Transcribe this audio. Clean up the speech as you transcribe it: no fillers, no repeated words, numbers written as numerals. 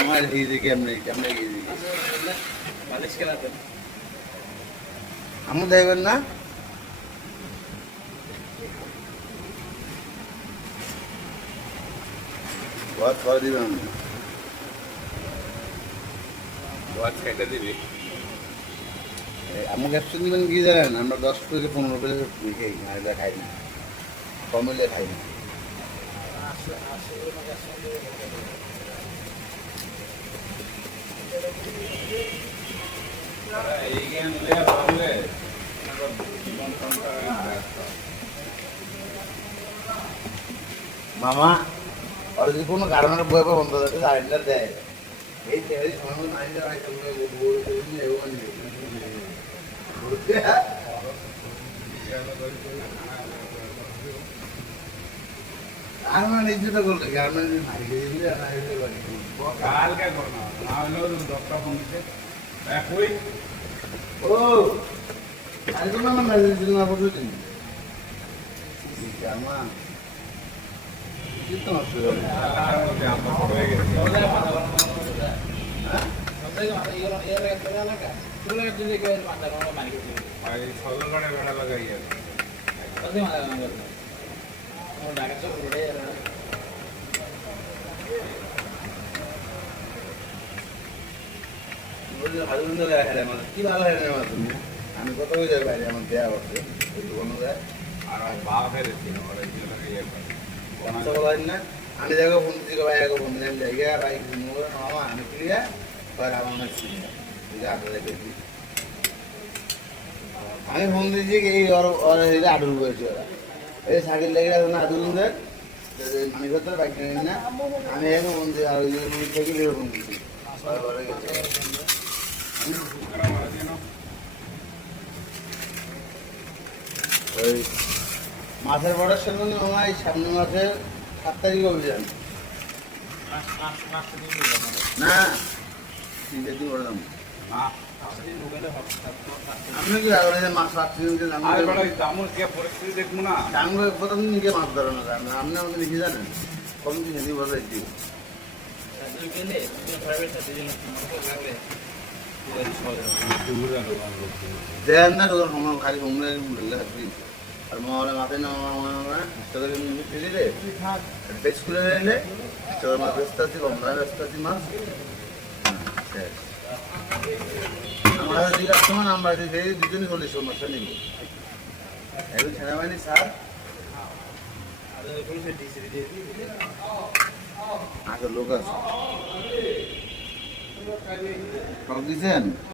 আমার এই যে কেমনে কেমনে আমি দেখবেন না বাদ করে দিবেন আমাকে একশো দিবেন কি জানেন আমরা 10 থেকে 15 পেলে খাই না খাই না কমলে খাই না মামা আর যদি কোনো কারণে বই বন্ধ থাকে সাইডটা দেয় এই তেল সময় নাইটা রাখতে আর মানে ইজ্জত করলে গার্মেন্ট নাই দিলে না হইতে পারি কালকে করনা না হলো ডক্টর ফোন দিতে কই ও আরে কোন নাম মেসেজ দিন না বলতে দিন জামা কিতো আছে আর মধ্যে আমরা হয়ে গেছে হ্যাঁ এর একটা লাগা তুলে দিলে কি মাথা কোন মারি গেছে ভাই সদর করে বেড়া লাগাই আছে কত মাথা না করবে ও ঢাকা চলে রে বলে ভালো বন্ধ লাগে রে মানে কি ভালো লাগে না তুমি আমি কত হয়ে যাবে বাইরে আমার দেয়া হচ্ছে একটু বন্ধ যায় আর বাপ ফেলে দিন ওরা কি লাগে কোন তো বলেন না আমি দেখো ফোন দিকে ভাই আগে ফোন দিলাম জায়গা ভাই মোর মামা আমি ক্লিয়া আর আমার মাসি যা করে দেখি আমি ফোন দিয়েছি এই ওর এটা আডুল করেছি ওরা এই সাইকেল লেগে না আডুল দেয় মানে করতে বাইক নিয়ে না আমি এখন ফোন দিই আর ওই সাইকেল ফোন দিয়েছি ওই মাছের বড়ার সঙ্গে আমার সামনে মাসের 7 তারিখ অভিযান না 3 দিন বললাম আপনি কি মাছ রাখছেন পরিস্থিতি দেখবো না প্রথম দিন গিয়ে মাছ ধরে না আপনি আমাকে লিখে জানেন কম দিন হেঁটে বসাই দিই দেন না তোর খালি ঘুমলে আর মামারা মাথায় নামা দিলে বেশ খুলে নিলে তোর মাছ ব্যস্ত আছি কমলা ব্যস্ত আছি মাছ আমরা দুই কাস্টমার আমরা দুজনই 40 মাছটা নিব এখন সেনাবাহিনী স্যার আগে লোক আছে দিচ্ছেন